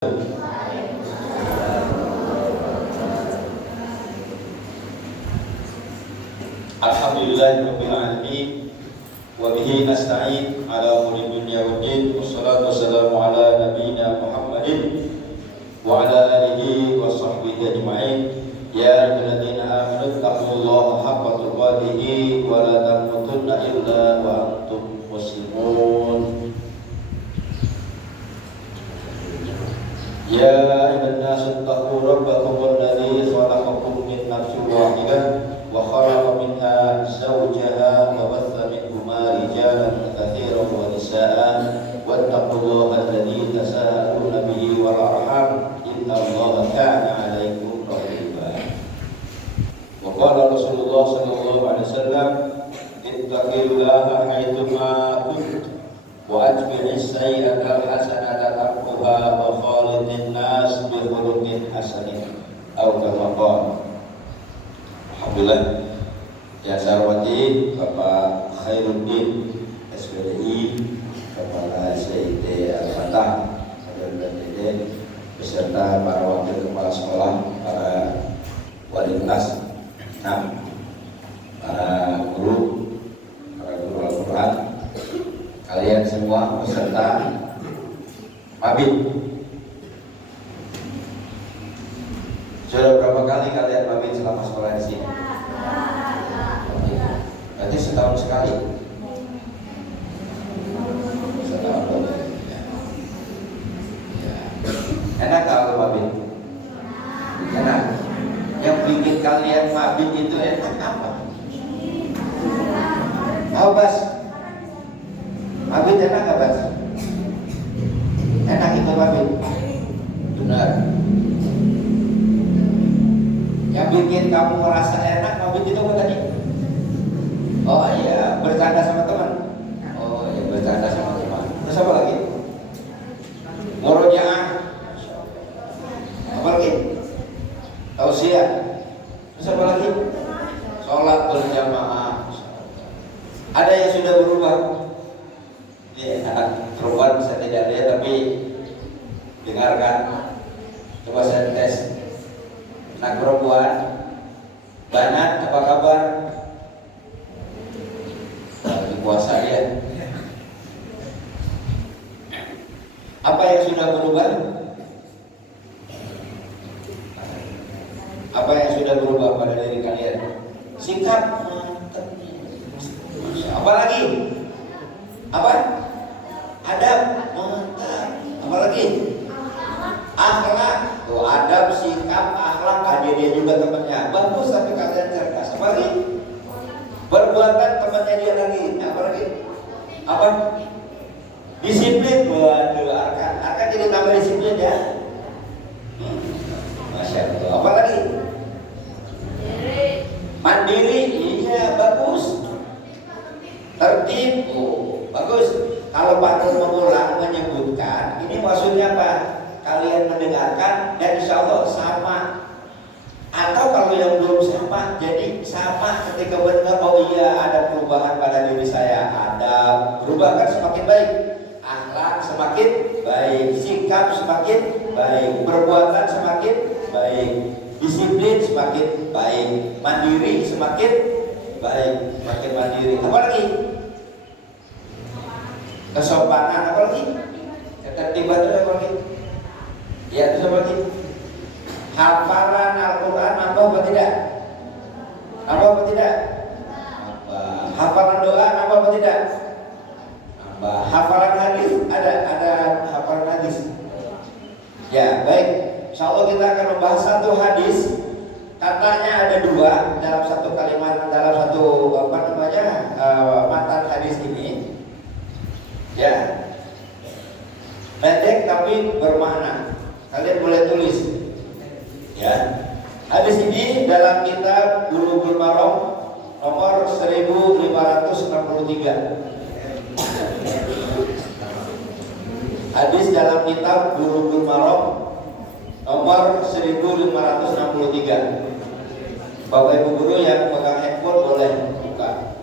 Alhamdulillahirabbil alamin wa bihi nasta'in ala umuri dunya waddin wassalatu wassalamu ala nabiyyina Muhammadin wa ala alihi wa sahbihi ajma'in. Ya ayyuhalladzina amanu taqullaha haqqa tuqatih wa la tamutunna illa wa antum muslimun. Ya ayyuhan nasu taqu rabbakum alladzi khalaqakum min nafsin wahidah wa khalaqa minha zawjaha wa batha minhuma rijalan katsiran wa nisaa wattaqullaha alladzi tasaaluna bihi wal arham innallaha kana 'alaikum raqiba. Wa qala Rasulullah sallallahu alaihi wasallam ittaqillaha haitsu ma kuntum wa atbi'is sayyi'ata hasanata tamhuha wa khalidin nas bi khuluqin hasanin aw kama qala. Alhamdulillah, yang saya hormati Bapak Khairuddin SPDI, Kepala SIT Al-Fatah, beserta para wakil kepala sekolah, para wali kelas, para guru Al-Quran, kalian semua peserta mabit. Sudah berapa kali kalian mabit selama sekolah di sini? Berarti setahun sekali. Setahun lebih. Ya. Enak kalau mabit? Enak. Yang bikin kalian mabit itu enak apa? Oh, Bas. Mabit enak gak, Bas? Enak itu mabit. Benar. Yang bikin kamu merasa enak mabit itu apa tadi? Oh iya, bercanda sama teman. Oh iya, bercanda sama teman. Terus apa lagi? Murojaah. Apa lagi? Tausiah. Terus apa lagi? Sholat berjamaah. Ada yang sudah berubah? Ya, anak perempuan bisa tidak lihat tapi dengarkan. Coba saya tes. Anak perempuan, Banat, apa kabar? Lagi puasa ya. Apa yang sudah berubah? Apa yang sudah berubah pada diri kalian? Sikap. Apa lagi? Apa? Adab. Apa lagi? Akhlak. Tuh, adab, sikap, akhlak, dia juga temannya bagus tapi kalian cerdas. Apa lagi? Perbuatan temannya dia lagi. Apa lagi? Apa? Disiplin. Waduh, akan jadi tambah disiplin ya. Masya Allah. Apa lagi? Mandiri. Iya, bagus. Tertib. Oh, bagus. Kalau Pak Nur mengulang menyebutkan, ini maksudnya apa? Kalian mendengarkan dan insya Allah sama. Atau kalau yang belum sama, jadi sama ketika benar. Oh iya, ada perubahan pada diri saya. Ada berubah kan semakin baik. Akhlak semakin baik, sikap semakin baik, perbuatan semakin baik, disiplin semakin baik, mandiri semakin baik, makin mandiri. Apa lagi? Kesopanan. Apa lagi? Ketertiban. Apa lagi? Ya, itu seperti hafalan Al-Quran nambah apa tidak? Nambah apa tidak? Nambah. Hafalan doa nambah apa tidak? Nambah. Hafalan hadis ada hafalan hadis. Ya, baik. Insyaallah kita akan membahas satu hadis. Katanya ada dua dalam satu kalimat, dalam satu matan hadis ini. Ya. Pendek tapi bermakna. Kalian boleh tulis, ya. Hadis ini dalam kitab Bulughul Maram nomor 1563. Hadis dalam kitab Bulughul Maram nomor 1563. Bapak Ibu guru yang pegang handphone boleh buka.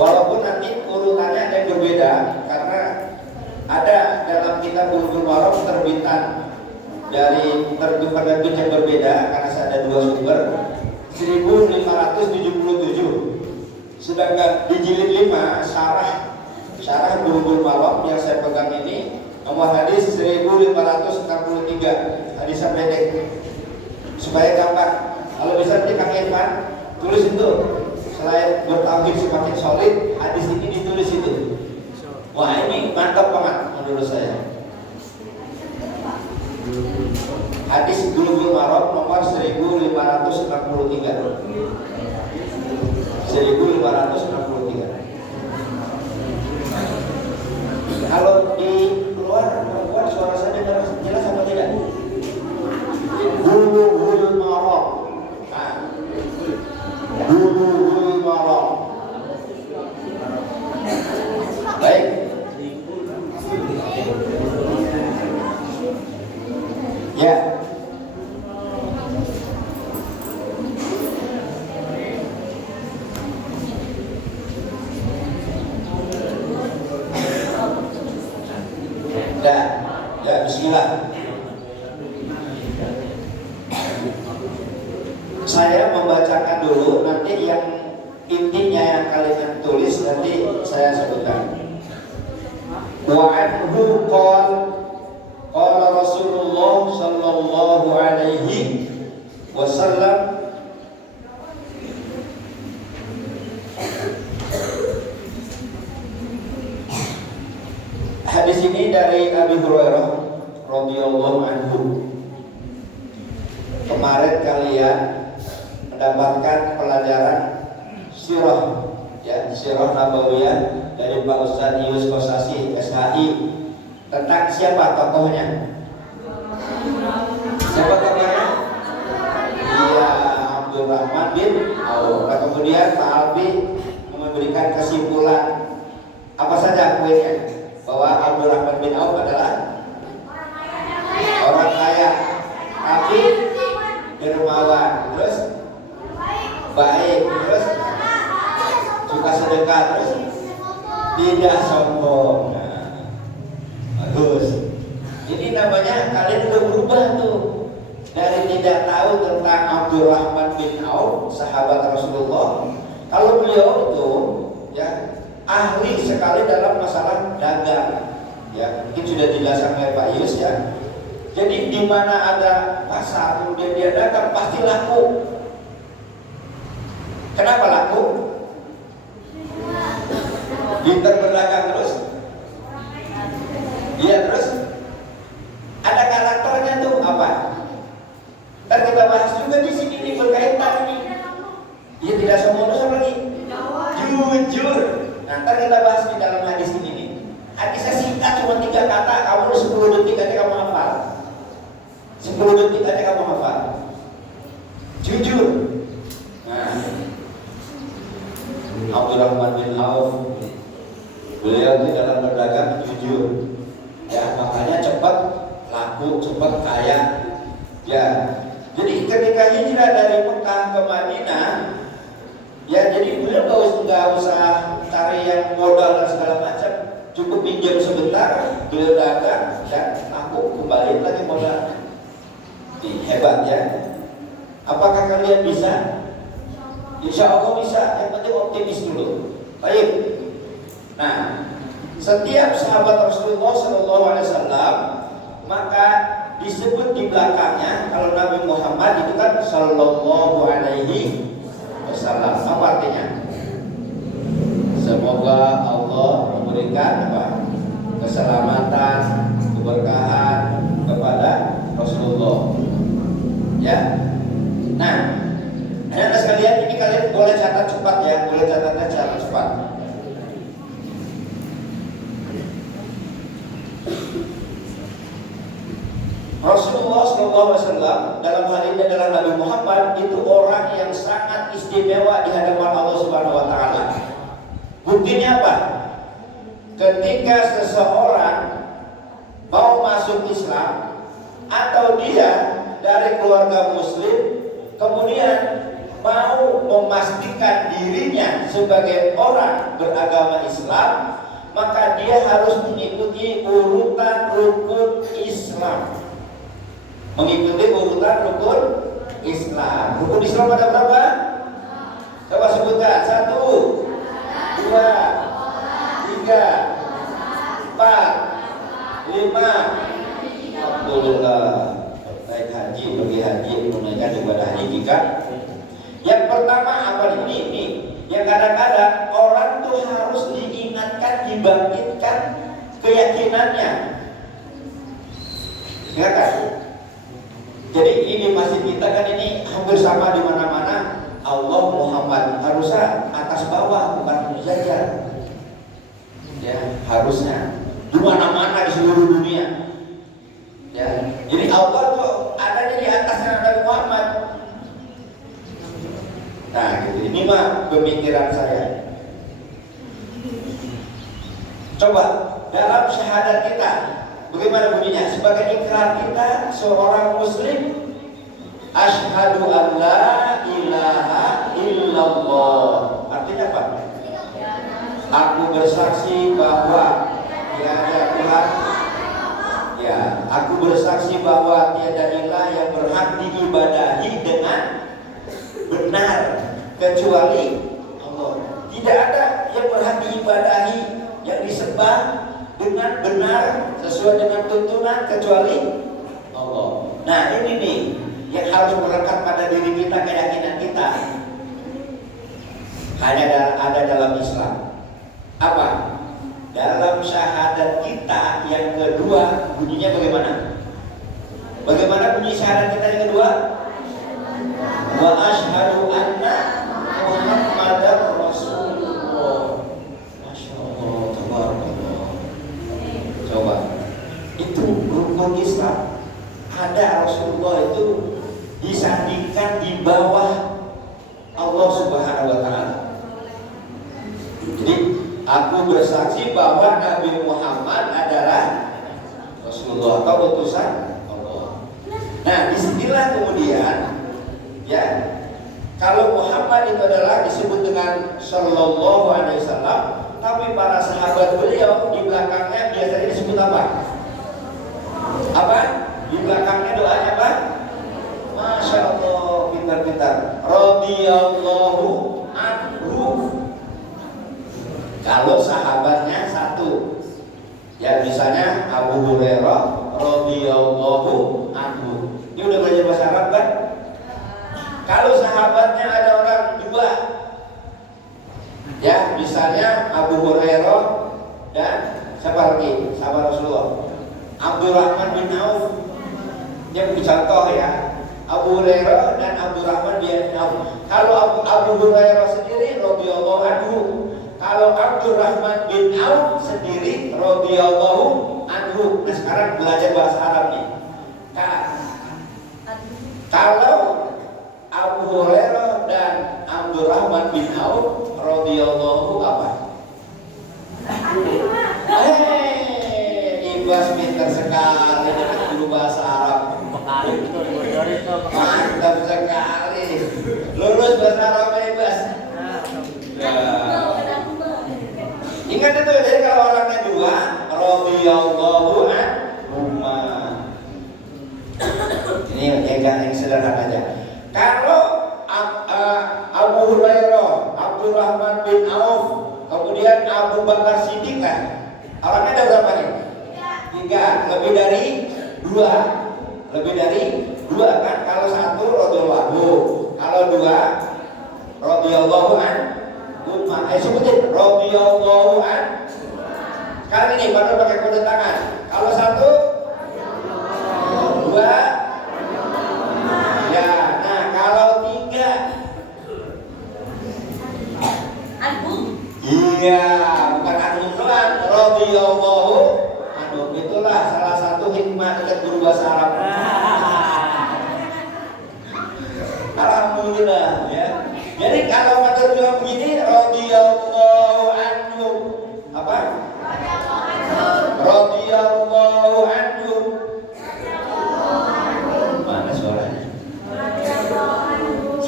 Walaupun nanti urutannya ada yang berbeda karena ada dalam kitab Bulughul Maram terbitan dari penerbit yang berbeda karena saya ada dua sumber 1577. Sedangkan di jilid 5 syarah Bulughul Maram yang saya pegang ini nomor hadis 1563, hadis pendek supaya gampang. Kalau bisa nanti Kang Irfan tulis itu, selain bertauhid semakin solid, hadis ini ditulis itu. Wah, ini mantap banget menurut saya. Hadis Bulughul Maram nomor 1563. 1563. Kalau di luar suara saya dengar jelas apa tidak? Bulughul Maram. Nah, Bulughul Maram. Baik. Ya. Ya, bismillah. Saya membacakan dulu, nanti yang intinya yang kalian tulis nanti saya sebutkan. Wa anhu qala Rasulullah sallallahu alaihi wasallam, hadis ini dari Abi Hurairah radhiyallahu anhu. Kemarin kalian mendapatkan pelajaran sirah, ya, sirah nabawiyah dari Pak Ustaz Yus Kosasi SHI tentang siapa tokohnya? Siapa tokohnya? Iya, Abdurrahman bin Auf. Nah, kemudian Pak Albi memberikan kesimpulan apa saja poinnya? Bahwa Abdurrahman bin Auf adalah orang kaya, tapi dermawan, terus baik, terus suka sedekah, terus tidak sombong. Nah, bagus. Jadi namanya kalian udah berubah tuh dari tidak tahu tentang Abdurrahman bin Auf, sahabat Rasulullah. Kalau beliau itu, ya, ahli sekali dalam masalah dagang, ya, mungkin sudah dijelaskan oleh Pak Yus, ya. Jadi di mana ada pasar kemudian dia dagang pasti laku. Kenapa laku? Pintar berdagang terus. Iya, terus ada karakternya tuh apa? Dan kita bahas juga di sini nih, berkaitan ini. Dia tidak sombong lagi. Jujur. Nah, ntar kita bahas di dalam hadis ini nih. Hadisnya singkat cuma 3 kata, kamu 10 detik aja kamu hafal. 10 detik aja kamu hafal. Jujur. Nah, Abdurrahman bin Auf, beliau di dalam berdagang jujur. Ya, makanya cepat laku, cepat kaya. Ya, jadi ketika hijrah dari Mekah ke Madinah, ya, jadi beliau nggak usah cari yang modal dan segala macam, cukup pinjam sebentar, beliau dagang dan aku kembali lagi modal. Hebat, ya. Apakah kalian bisa? Insya Allah bisa. Yang penting optimis dulu. Baik. Nah, setiap sahabat Rasulullah SAW maka disebut di belakangnya, kalau Nabi Muhammad itu kan Sallallahu Alaihi Wasallam. Apa artinya? Semoga Allah memberikan apa? Keselamatan, keberkahan kepada Rasulullah. Ya. Nah, anak-anak sekalian, ini kalian boleh catat cepat, ya, boleh catatnya secara cepat. Rasulullah SAW dalam hal ini adalah Nabi Muhammad itu orang yang sangat istimewa di hadapan Allah Subhanahu Wa Taala. Buktinya apa? Ketika seseorang mau masuk Islam atau dia dari keluarga Muslim, kemudian mau memastikan dirinya sebagai orang beragama Islam, maka dia harus mengikuti urutan rukun Islam. Mengikuti urutan rukun Islam. Rukun Islam ada berapa? Coba sebutkan. 1, 2, 3, 4, 5. Alhamdulillah. Baik haji, pergi haji, menunaikan ibadah haji jika. Yang pertama apa ini? Yang kadang-kadang orang tuh harus diingatkan, dibangkitkan keyakinannya. Ya kan? Jadi ini masih kita kan ini hampir sama di mana-mana. Allah Muhammad harusnya atas bawah bukan menjajar. Ya, harusnya di mana-mana di seluruh dunia. Ya, jadi Allah tuh adanya di atasnya Nabi Muhammad. Nah, gitu. Ini mah pemikiran saya. Coba dalam syahadat kita, bagaimana bunyinya? Sebagai ikrar kita seorang muslim, asyhadu an la ilaha illallah. Artinya apa? Aku bersaksi bahwa tiada Tuhan. Ya, aku bersaksi bahwa tiada ilah yang berhak diibadahi dengan benar kecuali Allah. Tidak ada yang berhak diibadahi, yang disembah dengan benar sesuai dengan tuntunan kecuali Allah. Nah, ini nih yang harus melekat pada diri kita, keyakinan kita. Hanya ada dalam Islam. Apa? Dalam syahadat kita yang kedua bunyinya bagaimana? Bagaimana bunyi syahadat kita yang kedua? Wa asyhadu anna Muhammadar Rasulullah. Masya Allah, tabarakallah. Coba, itu rukun Islam. Ada Rasulullah itu disandingkan di bawah Allah Subhanahu wa Ta'ala. Jadi aku bersaksi bahwa Nabi Muhammad adalah Rasulullah atau utusan Allah. Nah, disinilah kemudian ya, kalau Muhammad itu adalah disebut dengan Sallallahu Alaihi Wasallam, tapi para sahabat beliau di belakangnya biasanya disebut apa? Apa? Di belakangnya doanya apa? Masya Allah, pintar-pintar. Radhiyallahu anhu. Kalau sahabatnya satu, ya misalnya Abu Hurairah radhiyallahu anhu. Ini udah belajar bahasa Arab kan? Kalau sahabatnya ada orang dua, ya misalnya Abu Hurairah dan siapa lagi? Sahabat Rasulullah, Abdurrahman bin Auf. Yang contoh ya, Abu Hurairah dan Abdurrahman bin Auf. Kalau Abu Hurairah sendiri radhiyallahu anhu. Kalau Abdurrahman bin Auf sendiri radhiyallahu anhu. Nah, sekarang belajar bahasa Arab nih. Kalau Abu Hurairah dan Abdurrahman bin Auf radhiyallahu apa? Ibas pintar sekali dengan guru bahasa Arab. Mantap sekali. Lulus bahasa Arab Ibas. Ingat itu, jadi kalau orangnya dua, radhiyallahu anhu. Ini yang sederhana aja. Kalau Abu Hurairah, Abdurrahman bin Auf, kemudian Abu Bakar Siddiq kan, orangnya ada berapa nih? 3, lebih dari 2. Lebih dari 2 kan? Kalau 1 radhiyallahu, kalau 2 radhiyallahu anhu. Sebutin radhiyallahu anhu. Sekarang ini baru pakai kode tangan. Kalau 1, 2, ya. Nah, kalau 3, anhum. iya, bukan anhum doang, radhiyallahu anhum. Itulah salah satu hikmah dari guru bahasa Arab. Alhamdulillah ya. Jadi kalau menerjemah begini, radhiyallahu anhu. Apa? Radhiyallahu anhu. Mana suaranya? 1,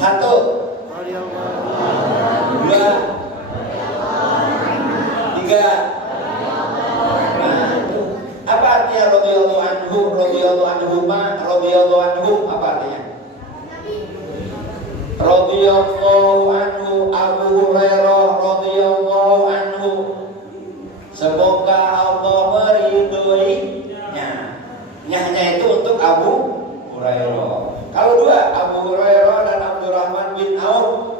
2, Apa artinya radhiyallahu anhu, radhiyallahu anhuma, radhiyallahu radhiyallahu anhu apa artinya? Radhiyallahu anhu Abu Hurairah radhiyallahu anhu. Semoga Allah meridhoinya. Nyahnya itu untuk Abu Hurairah. Kalau dua, Abu Hurairah dan Abdurrahman bin Auf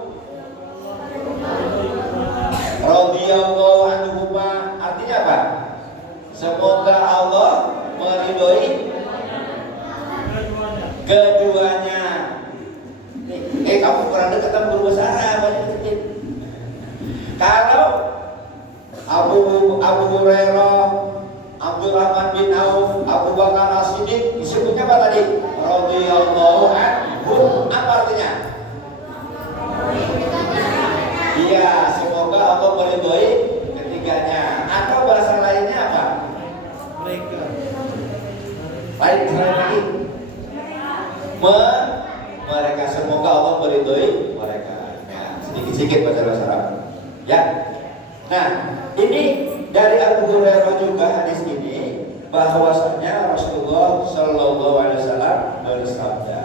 radhiyallahu anhuma, artinya apa? Semoga Allah meridhoi keduanya. Kamu kurang dekat sama guru bahasa Arab. Kalau Abu Hurairah, Abdurrahman bin Auf, Abu Bakar As-Siddiq disebutnya apa tadi? Radhiyallahu anhu. Apa artinya? Iya, semoga Allah meridhoi ketiganya. Atau bahasa lainnya apa? Mereka. Lain lagi. Mereka, semoga Allah meridhoi mereka. Ya, sedikit-sedikit bahasa Arab. Ya. Nah, ini dari Abu Hurairah juga hadis ini bahwasanya Rasulullah Shallallahu Alaihi Wasallam bersabda.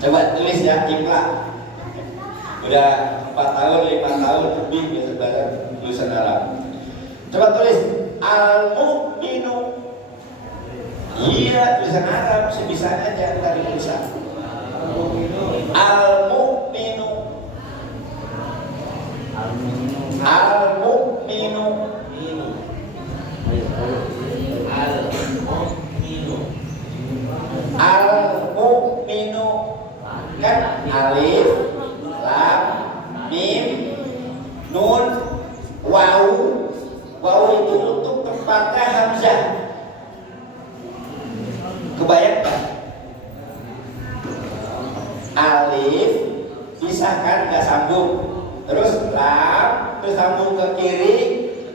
Coba tulis ya, imla. Udah 4 tahun, 5 tahun lebih bisa belajar tulisan Arab. Coba tulis al-mu'minu. Iya, tulisan Arab sebisanya aja dari tulisan. Al-mu'minu. Al-mu'minu. Al-mu'minu kan alif, lam, mim, nun, waw. Waw itu untuk tempatnya hamzah. Kebayang kan? Alif pisahkan, nggak sambung. Terus lam, terus sambung ke kiri,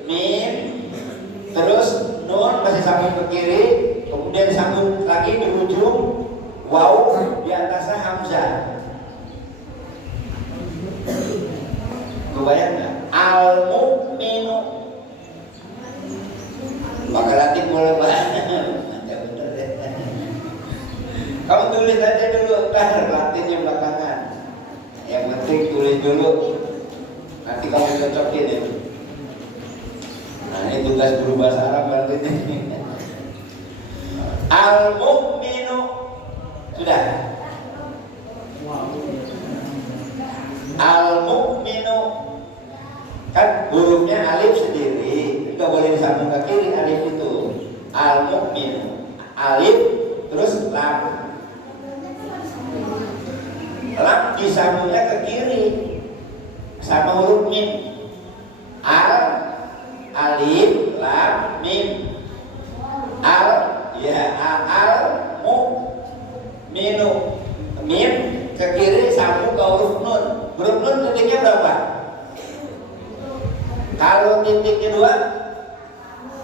mim, terus nun masih sambung ke kiri, kemudian sambung lagi di ujung waw, di atasnya hamzah. Kebayang nggak? Al-mu'minu. Maka nanti mulai kamu tulis aja dulu, ntar latihnya belakangan. Yang penting tulis dulu. Nanti kamu cocokin ya. Nah, ini tugas guru bahasa Arab berarti ini. Al-mu'minu. Sudah. Al-mu'minu. Kan hurufnya alif sendiri, nggak boleh disambung ke kiri alif itu. Al-mu'minu. Alif terus lam. Lam disambungnya ke kiri sama huruf mim. Al, alif, lam, mim. Al, ya al, mu, minu. Mim ke kiri sambung ke huruf nun. Huruf nun titiknya berapa? Kalau titiknya 2,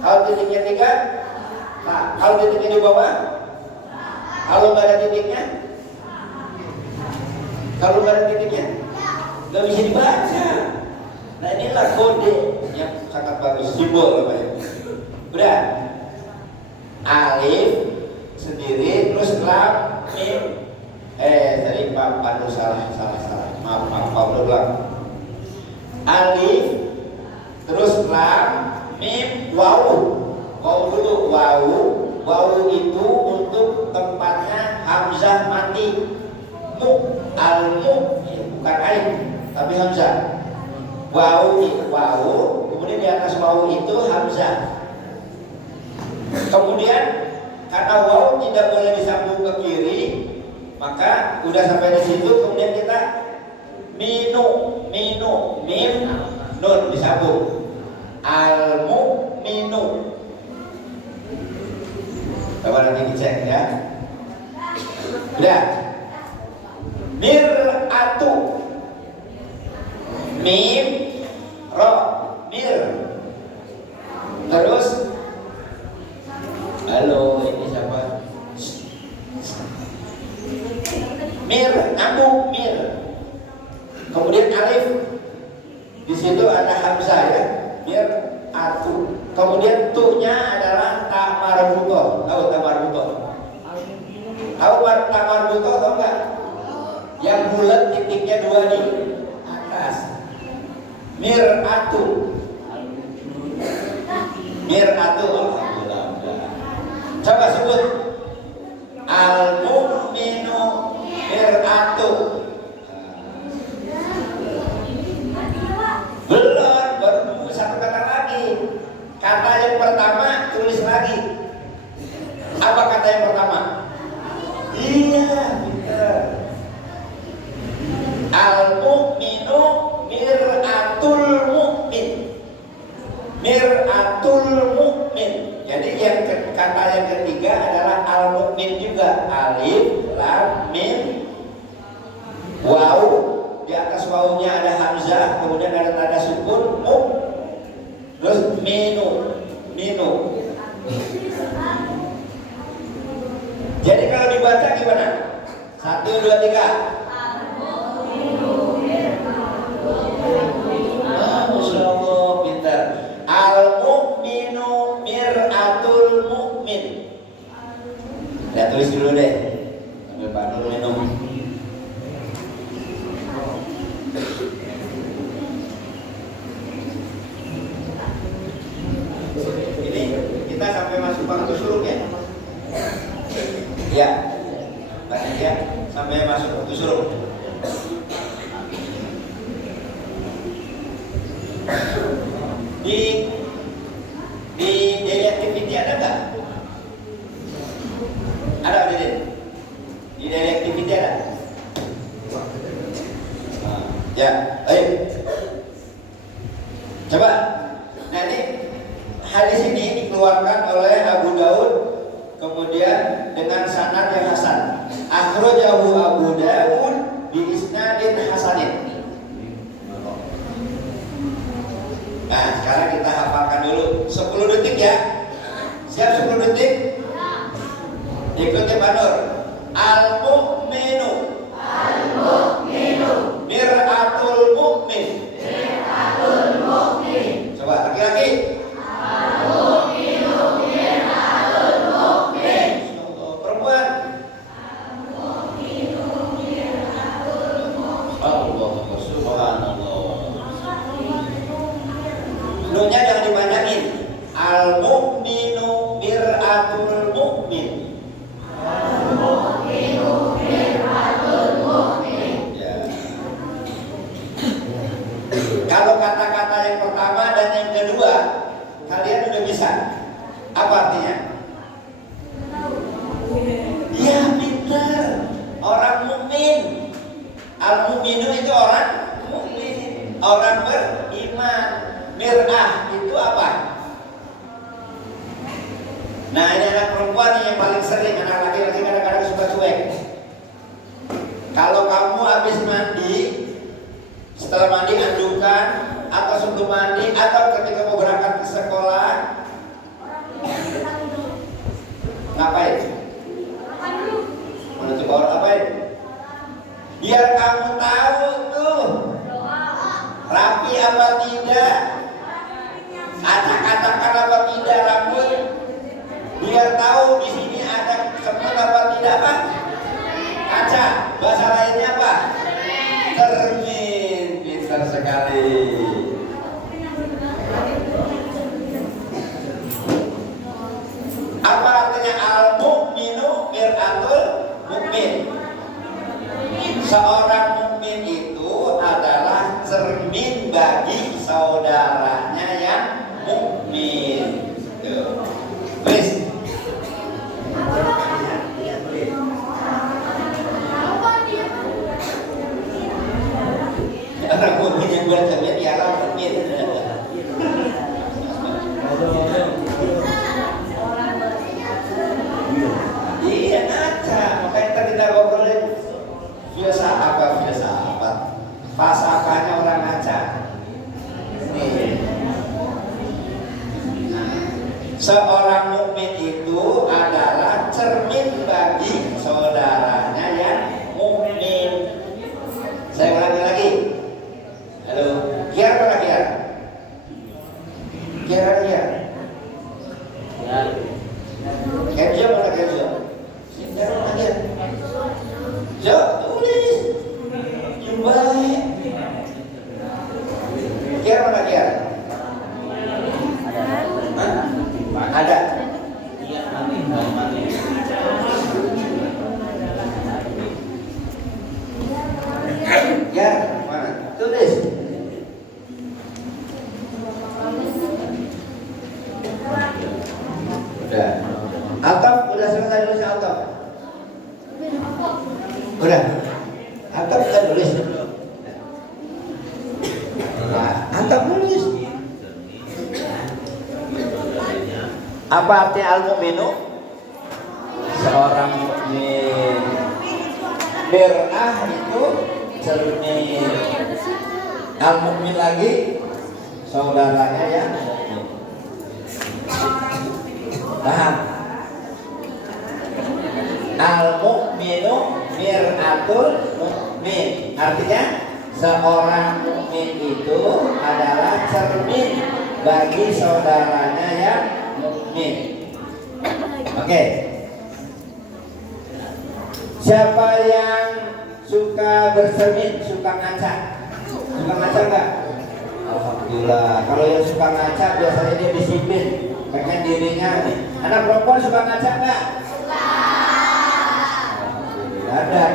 kalau titiknya 3, nah, kalau titiknya di bawah, kalau nggak ada titiknya, kalau nggak ada titiknya, nggak bisa dibaca. Nah, inilah kode yang sangat bagus, simbol apa ya? Udah, alif sendiri, terus lam, mim. Tadi Pak Pandu salah. Maaf, Pak ulang. Alif, terus lam, mim, waw. Waw dulu, waw itu untuk tempatnya hamzah mati. Mu, al-mu, ya, bukan alif, tapi hamzah. Waw, kemudian di atas waw itu hamzah. Kemudian karena waw tidak boleh disambung ke kiri, maka udah sampai di situ. Kemudian kita minu, mim, nun disambung. Al-mu'minu. Coba nanti dicek ya. Udah. Mir'atu. Mim, ro, mir. Terus halo, ini siapa? Mir, nyambung, mir. Kemudian alif. Di situ ada hamzah ya. Mir, atu. Kemudian tu-nya adalah ta marbutoh. Tahu ta marbutoh? Tahu tak marbuto atau enggak? Yang bulat titiknya 2 di atas. Mir'atu. Mir'atu. Alhamdulillah. Coba sebut. Al-mu'minu mir'atu. Belum, baru satu kata lagi. Kata yang pertama tulis lagi. Apa kata yang pertama? Iya, benar. Al-mu'minu mir'atul mu'min. Mir'atul mu'min. Jadi kata yang ketiga adalah al-mu'min juga. Alif, lam, mim, waw. Di atas wawunya ada hamzah, kemudian ada tanda sukun, terus minu. Jadi kalau dibaca gimana? 1, 2, 3. Masya Allah, pintar. Al-mu'minu mir'atul mu'min. Ya tulis dulu deh. Sambil Pak Nur minum. Ini kita sampai masuk waktu suruh ya. Ya, banyak ya, sampai masuk waktu suruh. Di daily activity ada nggak? Ada di daily activity ada? Ya, ayo. Coba. Nah ini hadis ini dikeluarkan oleh Abu Daud, kemudian dengan sanad yang hasan. Akhrajahu Abu Daud bi isnadin hasanin. Nah, sekarang kita hafalkan dulu 10 detik ya. Siap 10 detik? Ikuti Pak Nur. Al-mu'minu mir'atul mu'min. Coba laki-laki. Perempuan. Allah subhanallah. Nunya jangan dipanjangin. Al-mu'minu mir'atul mu'min. Ya. Kalau kata-kata yang pertama dan yang kedua kalian udah bisa. Apa artinya? Ya pintar. Orang mukmin. Al-mu'minu itu orang mukmin, orang beriman. Mir'ah itu apa? Nah ini anak perempuan yang paling sering. Anak laki-laki kadang-kadang suka cuek. Kalau kamu habis mandi, setelah mandi andukan, atau sebelum mandi, atau ketika mau berangkat ke sekolah, ngapain? Menutup aurat ngapain? Biar kamu tahu tuh rapi apa tidak, acak-acakan apa tidak rambut, biar tahu di sini ada semut apa tidak apa? Kaca. Bahasa lainnya apa? Cermin. Pintar sekali. Apa artinya al-mu'minu mir'atul mu'min? Seorang mukmin itu adalah cermin bagi saudaranya yang mukmin. Please. Orang mukmin yang bercermin ialah mukmin. Iya ngaca, makanya kita ngobrolin filsafat Coba tulis. Yang baik. Kira mana kira? Ada. Ya, mana? Tulis. Udah. Atau udah selesai nulis atau? Udah. Atau kita nulis. Nah, atau nulis. Apa arti al-mu'minu? Seorang mukmin. Mir'ah itu cermin. Al-mu'min lagi saudaranya yang mukmin. Paham? Al-mu'minu mir'atul mu'min. Artinya seorang mukmin itu adalah cermin bagi saudaranya yang mukmin. Oke. Siapa yang suka bercermin, suka ngaca? Suka ngaca enggak? Alhamdulillah. Kalau yang suka ngaca biasanya dia disiplin, pengen dirinya nih. Anak perempuan suka ngaca enggak? Suka. Dandan.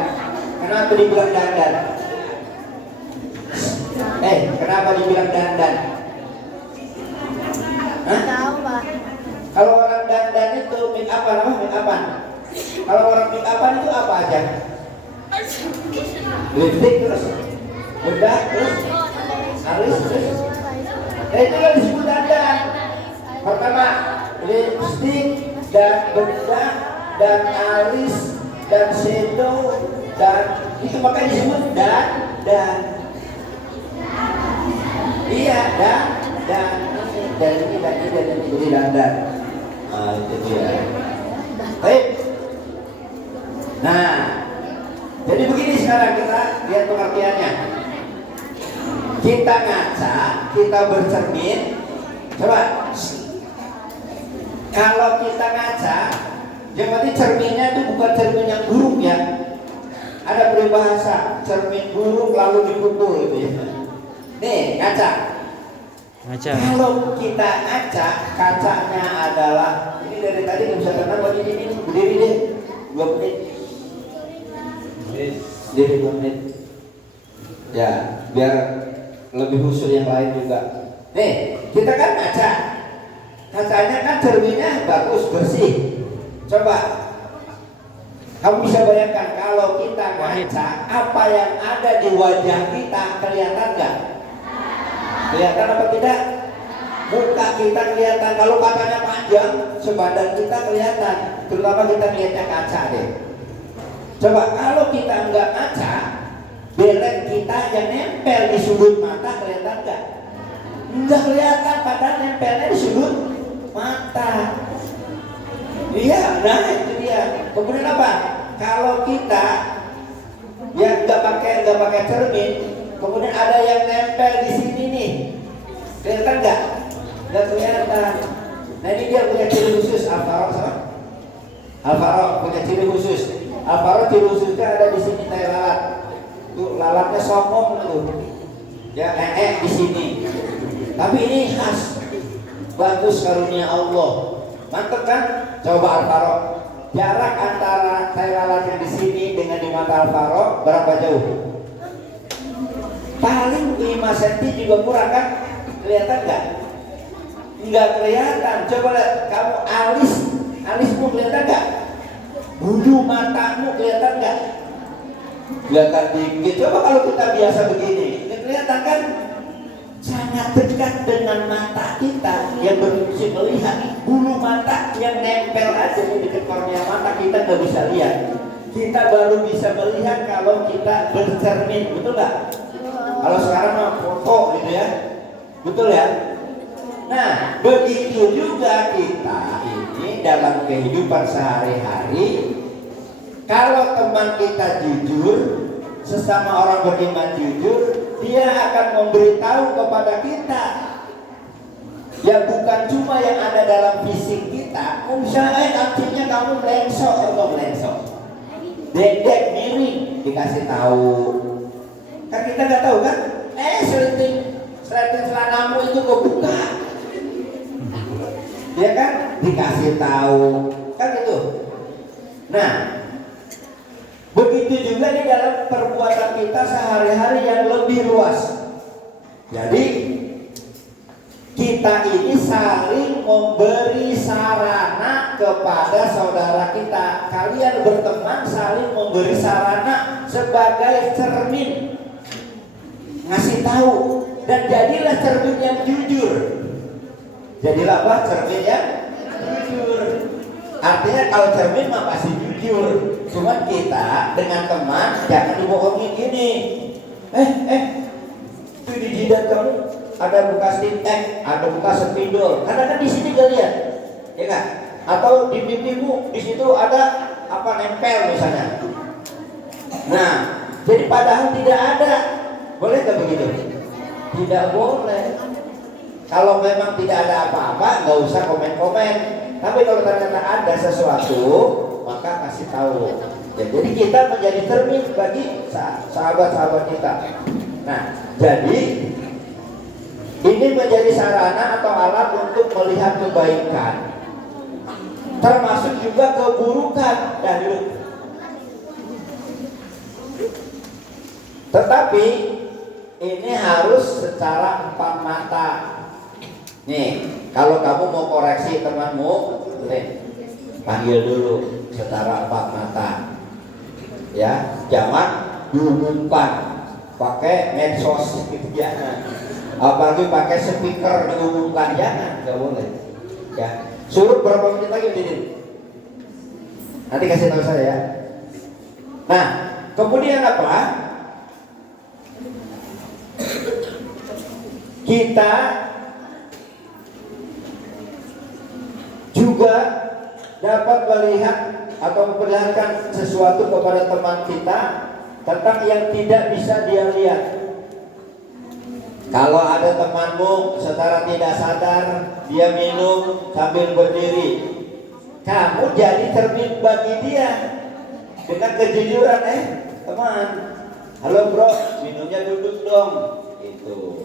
Kenapa dibilang dandan? Kenapa dibilang dandan? Hah? Tahu, Pak. Kalau orang dandan itu make up apa? Make upan. Kalau orang make upan itu apa aja? Lipstick terus, bedak terus, alis terus. Itu yang disebut dandan. Pertama lipstick dan bedak dan alis dan shadow dan itu makanya disebut dandan. Iya, dan ini jadi dandan. Itu dia. Baik. Nah, jadi begini sekarang kita lihat pengertiannya. Kita ngaca, kita bercermin. Coba. Kalau kita ngaca, yang berarti cerminnya itu bukan cermin yang buruk ya. Ada peribahasa cermin buruk lalu dipukul gitu ya. Nih, ngaca. Kalau kita ngaca, kacanya adalah ini dari tadi nggak bisa tenang, buat ini berdiri deh 2 menit. Berdiri 2 menit. Ya, biar lebih khusyuk yang lain juga. Nih, kita kan ngaca. Kacanya kan cerminnya bagus, bersih. Coba kamu bisa bayangkan kalau kita ngaca, apa yang ada di wajah kita kelihatan nggak? Kelihatan apa tidak? Muka kita kelihatan. Kalau kacanya panjang, sebadan kita kelihatan. Terutama kita lihatnya kaca deh. Coba kalau kita nggak ngaca, belek kita yang nempel di sudut mata kelihatan nggak? Nggak kelihatan, padahal nempelnya di sudut mata. Iya, nah itu dia. Kemudian apa? Kalau kita yang nggak pakai cermin, kemudian ada yang nempel di sini nih, kelihatan nggak? Nggak kelihatan. Nah ini dia punya ciri khusus. Alvaro punya ciri khusus. Alvaro ciri khususnya ada di sini tai lalat. Tuh lalatnya sokong tuh. Ya di sini. Tapi ini khas. Bagus karunia Allah. Mantap kan? Coba Alvaro. Jarak antara tai lalat yang di sini dengan di mata Alvaro berapa jauh? Paling 5 cm juga kurang kan? Kelihatan nggak? Nggak kelihatan. Coba lihat kamu alismu kelihatan nggak? Bulu matamu kelihatan nggak? Kelihatan dikit. Coba kalau kita biasa begini, nggak kelihatan kan? Sangat dekat dengan mata kita yang berfungsi melihat. Bulu mata yang nempel aja di dekat kornea mata kita nggak bisa lihat. Kita baru bisa melihat kalau kita bercermin, betul nggak? Kalau sekarang mah foto gitu ya, betul ya. Nah, begitu juga kita ini dalam kehidupan sehari-hari. Kalau teman kita jujur, sesama orang beriman jujur, dia akan memberitahu kepada kita ya bukan cuma yang ada dalam fisik kita. Misalnya artinya kamu melensok atau melensok, dedek miring, dikasih tahu. Kan kita nggak tahu kan? Selenting celanamu itu kebuka. Ya kan? Dikasih tahu. Kan gitu. Nah, begitu juga di dalam perbuatan kita sehari-hari yang lebih luas. Jadi kita ini saling memberi sarana kepada saudara kita. Kalian berteman saling memberi sarana sebagai cermin, ngasih tahu, dan jadilah cermin yang jujur. Jadilah apa? Cermin yang jujur. Artinya kalau cermin mah pasti jujur. Cuman kita dengan teman jangan dibohongin gini. Itu di jidat kamu ada bekas ada bekas spidol. Karena kan di sini gak lihat, ya kan? Atau di pipimu di situ ada apa nempel misalnya. Nah, jadi padahal tidak ada. Boleh gak begitu? Tidak boleh. Kalau memang tidak ada apa-apa, nggak usah komen-komen. Tapi kalau ternyata ada sesuatu, maka kasih tahu. Ya, jadi kita menjadi cermin bagi sahabat-sahabat kita. Nah, jadi ini menjadi sarana atau alat untuk melihat kebaikan, termasuk juga keburukan dari. Tetapi ini harus secara empat mata. Nih, kalau kamu mau koreksi temanmu, panggil dulu secara empat mata. Ya, jangan diumumkan pakai medsos gitu, jangan. Apalagi pakai speaker diumumkan, jangan, nggak boleh. Ya, suruh berapa menit lagi Didin? Nanti kasih tahu saya ya. Nah, kemudian apa? Kita juga dapat melihat atau memperlihatkan sesuatu kepada teman kita tentang yang tidak bisa dia lihat. Kalau ada temanmu secara tidak sadar dia minum sambil berdiri, kamu jadi cermin bagi dia dengan kejujuran. Teman, halo bro, minumnya duduk dong. Itu.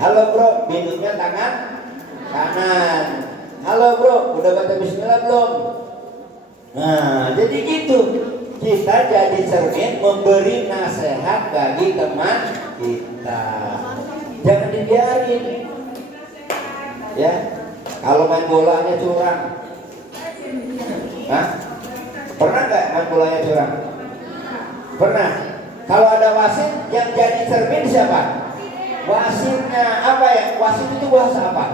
Halo bro, minumnya tangan kanan. Halo bro, udah baca bismillah belum? Nah, jadi gitu. Kita jadi cermin memberi nasihat bagi teman kita. Jangan dibiarin. Ya, kalau main bolanya curang. Hah? Pernah nggak main bolanya curang? Pernah. Kalau ada wasit yang jadi cermin siapa? Wasitnya. Apa ya? Wasit itu bahasa apa?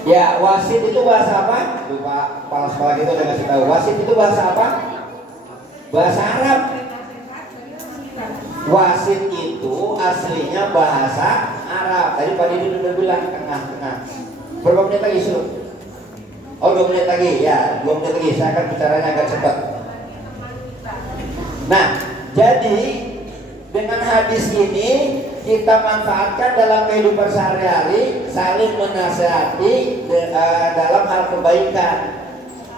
Ya, wasit itu bahasa apa? Lupa, kepala sekolah kita udah kasih tahu. Wasit itu bahasa apa? Bahasa Arab. Wasit itu aslinya bahasa Arab. Tadi Pak Didi udah bilang tengah-tengah. Berapa menit lagi suruh? Oh, 2 menit lagi. Ya, 2 menit lagi. Saya akan bicaranya agak cepat. Nah, jadi dengan hadis ini kita manfaatkan dalam kehidupan sehari-hari, saling menasihati dalam hal kebaikan.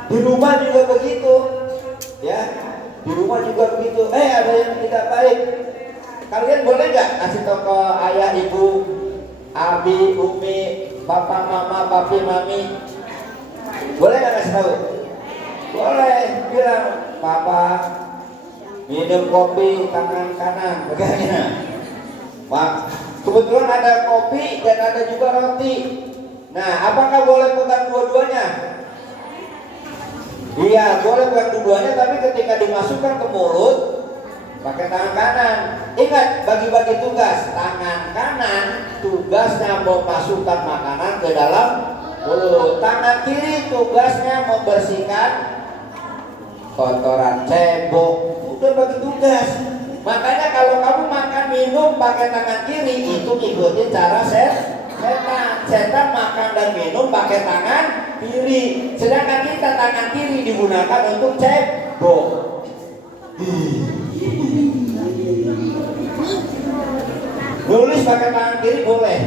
Di rumah juga begitu, ya. Di rumah juga begitu. Ada yang tidak baik, kalian boleh nggak kasih tahu ke ayah, ibu, abi, umi, papa, mama, papi, mami? Boleh nggak kasih tahu? Boleh. Bilang, papa minum kopi tangan kanan, pegangnya. Kebetulan ada kopi dan ada juga roti. Nah, apakah boleh pegang dua-duanya? Iya, boleh pegang dua-duanya, tapi ketika dimasukkan ke mulut pakai tangan kanan. Ingat, bagi-bagi tugas. Tangan kanan tugasnya memasukkan makanan ke dalam mulut. Tangan kiri tugasnya membersihkan kotoran cebok. Udah bagi tugas. Makanya kalau kamu makan minum pakai tangan kiri, itu ikutin cara setan. Setan makan dan minum pakai tangan kiri. Sedangkan kita tangan kiri digunakan untuk cebok. Nulis pakai tangan kiri boleh,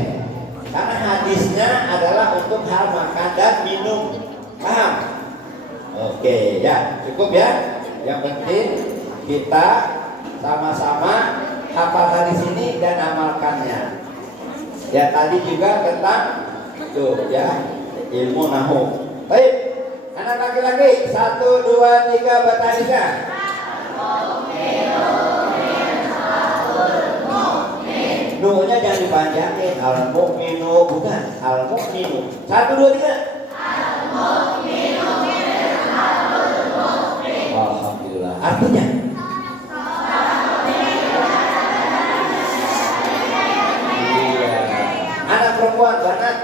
karena hadisnya adalah untuk hal makan dan minum. Paham? Oke, ya, cukup ya. Yang penting kita sama-sama hafal hadis ini dan amalkannya. Ya tadi juga tentang tuh ya ilmu nahu. Baik, anak laki-laki 1, 2, 3 baca hadisnya. Nu-nya jangan dipanjangin. Al-mu'minu bukan al-mu'minu. 1, 2, 3. Alhamdulillah. Artinya anak perempuan banget.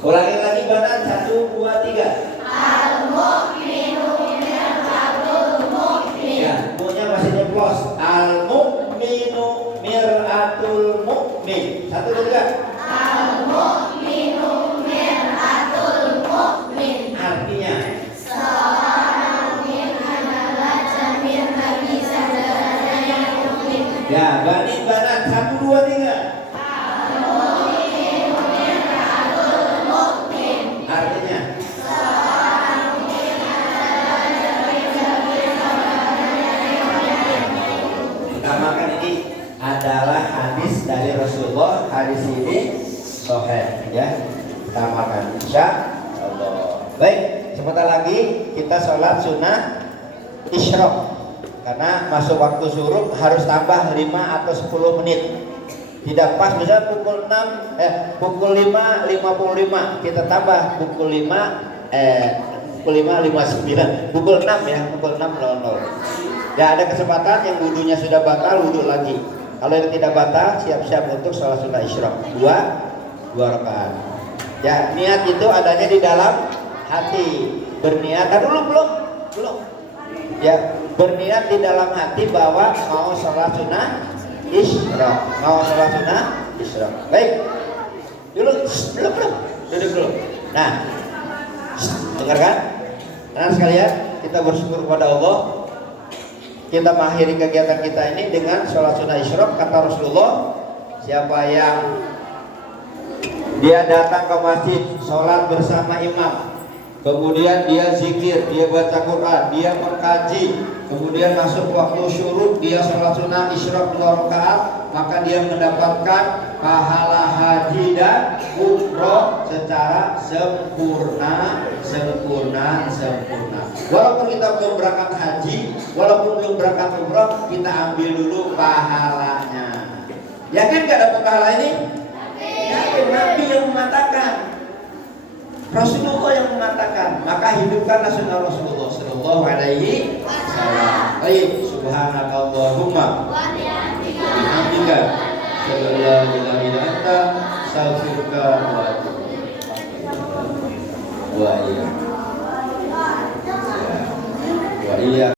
Ulangi lagi banget 1, 2, 3. Ya, punya masih nyeplos. Al-mu'minu mir'atul mu'min. 1, 2, 3. Artinya ya, bani banat 1, 2, 3. Artinya utamakan ini adalah hadis dari Rasulullah. Hadis ini sahih ya. Utamakan insyaallah. Baik, sebentar lagi kita sholat sunnah isyraq. Karena masuk waktu syuruk harus tambah 5 atau 10 menit. Tidak pas misalnya pukul 5:55 kita tambah pukul 5:59. Pukul 6 ya, pukul 6:00. Ya ada kesempatan yang wudunya sudah batal, wudu lagi. Kalau yang tidak batal siap-siap untuk sholat sunnah isyraq. 2 rakaat. Ya, niat itu adanya di dalam hati. Berniat belum. Ya, berniat di dalam hati bahwa mau sholat sunnah isyraq. Baik. Belum. Duduk dulu. Nah, dengarkan. Anak sekalian, kita bersyukur kepada Allah. Kita mengakhiri kegiatan kita ini dengan sholat sunnah isyraq. Kata Rasulullah, siapa yang dia datang ke masjid, sholat bersama imam, kemudian dia zikir, dia baca Quran, dia mengkaji, kemudian masuk waktu syuruk, dia sholat sunnah isyraq 2 rakaat, maka dia mendapatkan pahala haji dan umroh secara sempurna. Walaupun kita belum berangkat haji, walaupun belum berangkat umroh, kita ambil dulu pahalanya. Yakin gak dapat pahala ini? Yakin. Nabi yang mengatakan, Rasulullah yang mengatakan, maka hidupkanlah sunnah Rasulullah sallallahu alaihi wasallam. Baik, subhanakallahumma wa bihamdika, asyhadu an la ilaha illa anta, astaghfiruka wa atubu ilaik. Wa iya.